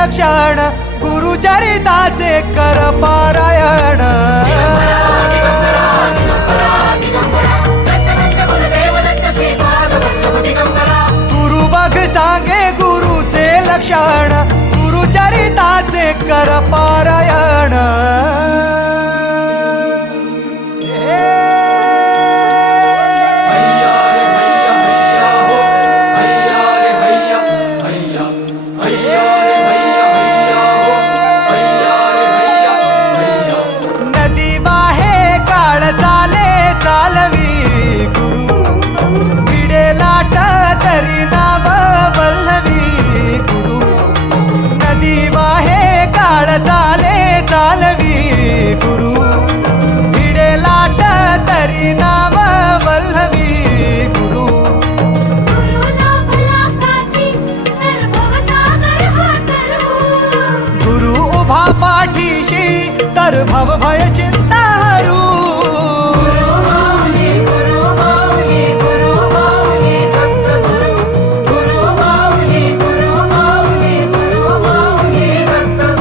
लक्षण गुरुचरिताचे कर पारायण गुरु बघ सांगे गुरुचे लक्षण गुरुचरिताचे कर पारायण तरी नाव वल्लवी गुरु नदी वाहे काळ चाले चालवी गुरु भिडे लाट तरी नाव वल्लवी गुरु गुरु उभा पाठीशी तर भव भय चिंता